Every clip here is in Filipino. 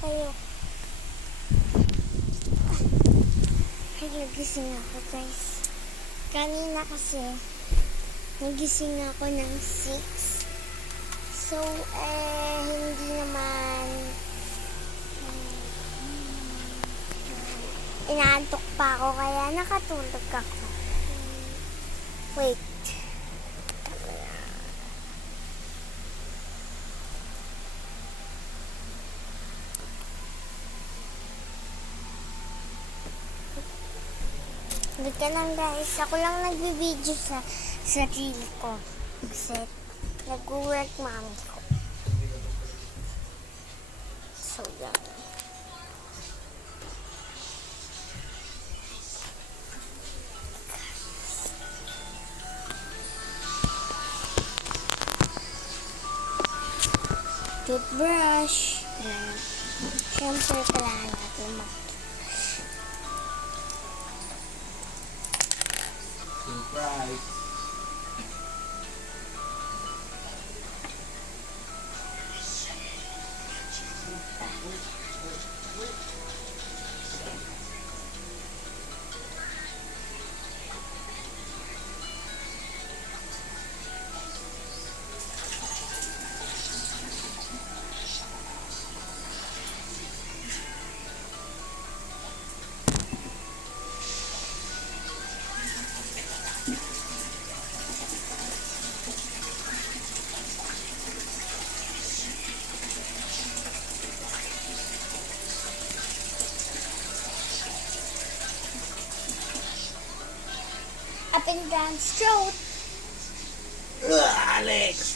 kayo. Ay, nagising ako guys. Kanina kasi, nagising ako ng 6. So, hindi naman inaantok pa ako kaya nakatulog ako. Wait. Wait ka lang guys. Ako lang nagbi-video sa sarili ko. Kasi nag-work mami ko. So, yan. Toothbrush. Siyempre, kailangan natin Surprise! up and down throat. Alex!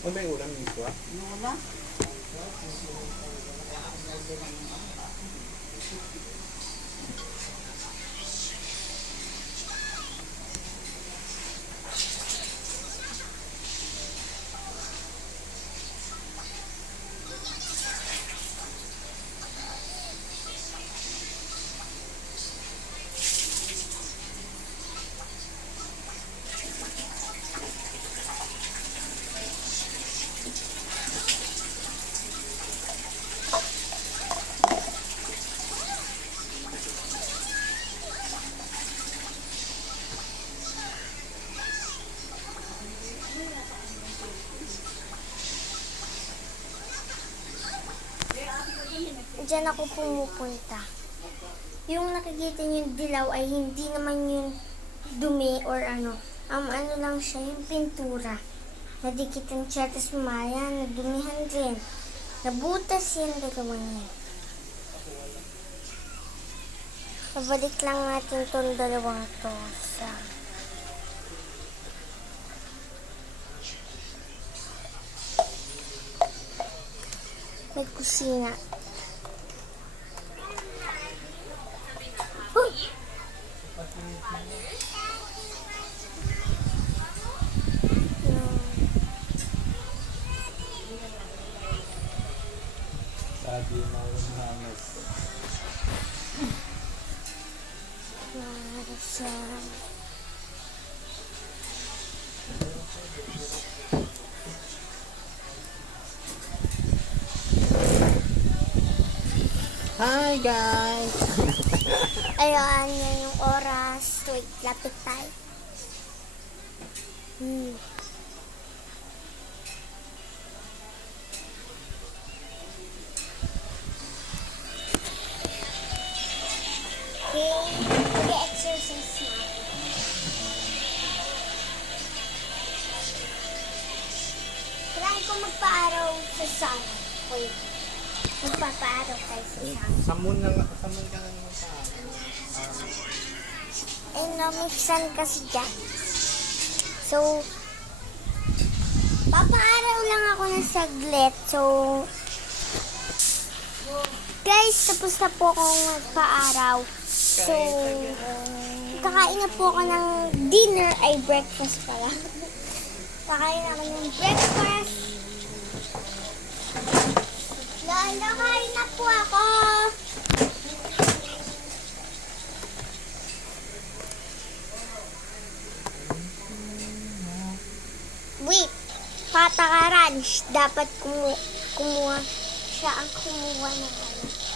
Ano ba yung ulam dito? Ulam? Diyan ako pumupunta. Yung nakikita niyo yung dilaw ay hindi naman yung dumi or ano. Ano lang siya, yung pintura. Nadikitan siya, tapos mamaya, nadumihan din. Nabutas yan, dalawang yan. Nabalik lang natin itong dalawang to sa may kusina. Sabi na yung namas. Hi guys! Ayan, yan yung oras. Wait, lapit tayo. Okay, mag-exercise natin. sun. Wait. Magpapaaraw tayo sa sun. Sa moon ka na naman sa Eh, no, may sun kasi dyan. So, papaaraw lang ako ng saglit. So, guys, tapos na po akong magpaaraw. So, kakain na po ako ng dinner, ay breakfast pala. Kakain ako ng breakfast. Lolo, kain na po ako. Wait, patakaran. Dapat kumuha. Siya ang kumuha ng ano.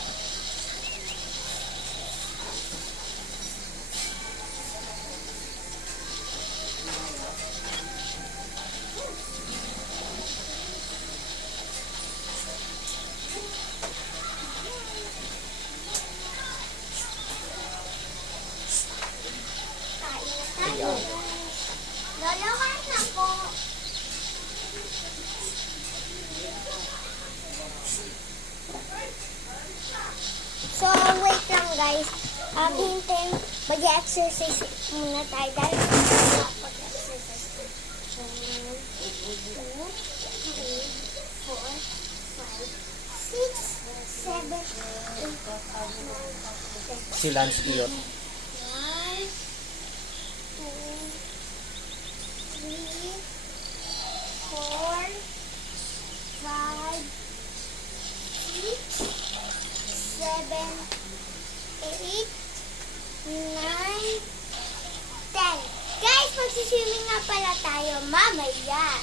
Kain na tayo. Lolo, kain na po. So, wait lang guys. Hintayin, mag-exercise muna tayo dahil mag-exercise tayo. 1, 2, 3, 4, 5, 6, 7, 8, 9, 10. si Lance Iyot. 1, 2, 3, 4, 5, 6, 7, 8, 9, 10. Guys, magsiswimming nga pala tayo mamaya.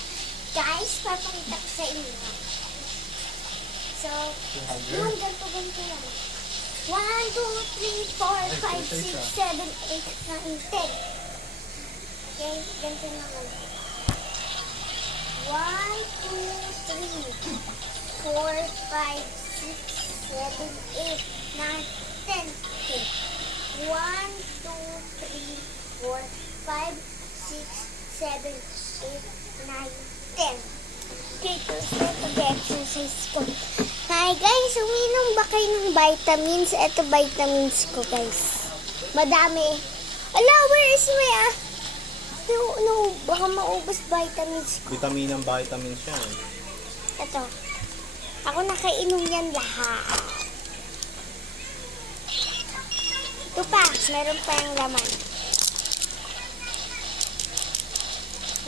Guys, papakita ko sa inyo. So, yun, ganito lang. 1, 2, 3, 4, 5, 6, 7, 8, 9, 10. Okay, ganito naman. 1, 2, 3, 4, 5, 6, 7, 8, 9, 10. Okay. 1, 2, 3, 4, 5, 6, 7, 8, 9, 10. Okay, tapos na pag-exercise ko. Hi guys, uminom ba kayo ng vitamins? Ito vitamins ko guys. Madami. Ala, where is my No, baka maubos vitamins ko. Vitamin ng vitamins yan. Ito. Ako nakainom yan lahat. Ito pa, meron pa yung laman.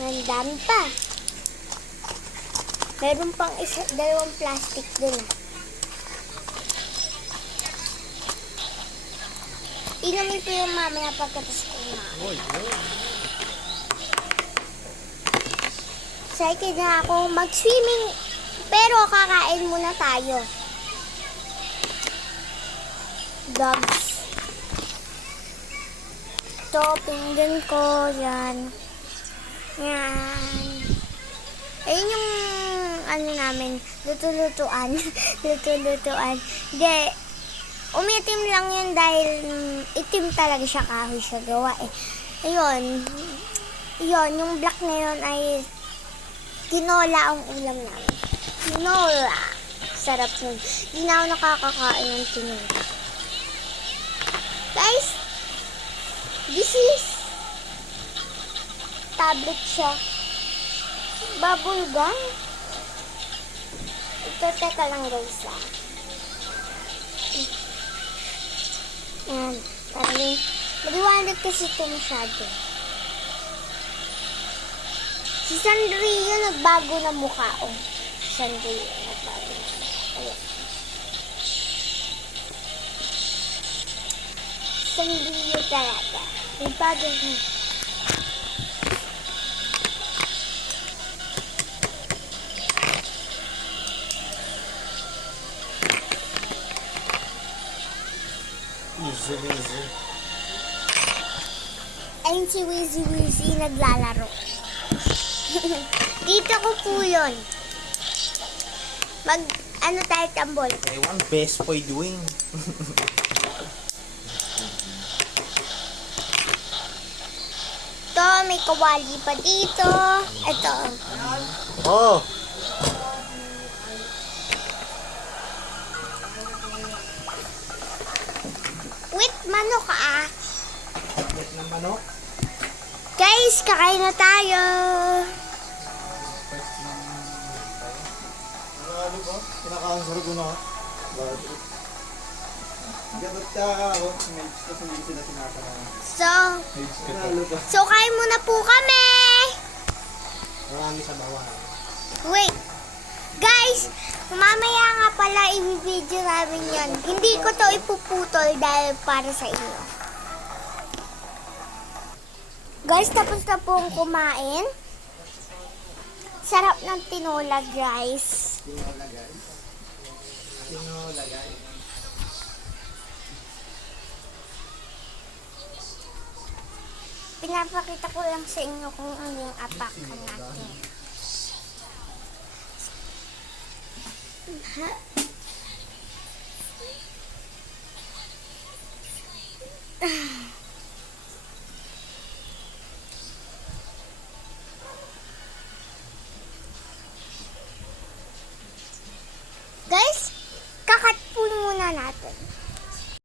Ang dami pa. Meron pang dalawang plastic dun Inumin ko yung mamaya pagkatapos ko na. Oy, Excited na ako mag-swimming. Pero kakain muna tayo. Dogs. Ito, pinggan ko. Yan. Yan. Ayun yung ano namin, luto-lutuan. Luto-lutuan. Hindi. Umitim lang yun dahil itim talaga siya, kahoy siya gawa eh. Ayun. Yun, yung black na yun ay tinola ang ulam namin. Tinola. Sarap nun. Hindi na ako nakakakain ng tinola. Guys, this is tablet siya. Bubble gum. Ito, teka lang guys Yan. Parang maliwanag kasi ito masyado. Si Sandrio nagbago na mukha. Oh. Si Sandrio nagbago na mukha. Ayan. Sandrio talaga. Nagbago na. easy. Ayun si Wizzy naglalaro. Dito ko po yun. Ano tayo tambol? Ewan, best boy doing. Ito, may kawali pa dito. Ito. Oh! kakain na tayo. Ano ba? Kinaka-answer ko na. Bakit? Ganot ka ako. May gusto hindi sila tinatanong. Ano ba? So kain muna po kami. Marami sa bawah. Wait. Guys, mamaya nga pala i-video namin yan. Hindi ko to ipuputol dahil para sa inyo. Guys, tapos na pong kumain. Sarap ng tinola, guys. Tinola guys. Tinola guys. Pinapakita ko lang sa inyo kung ano yung apakan natin.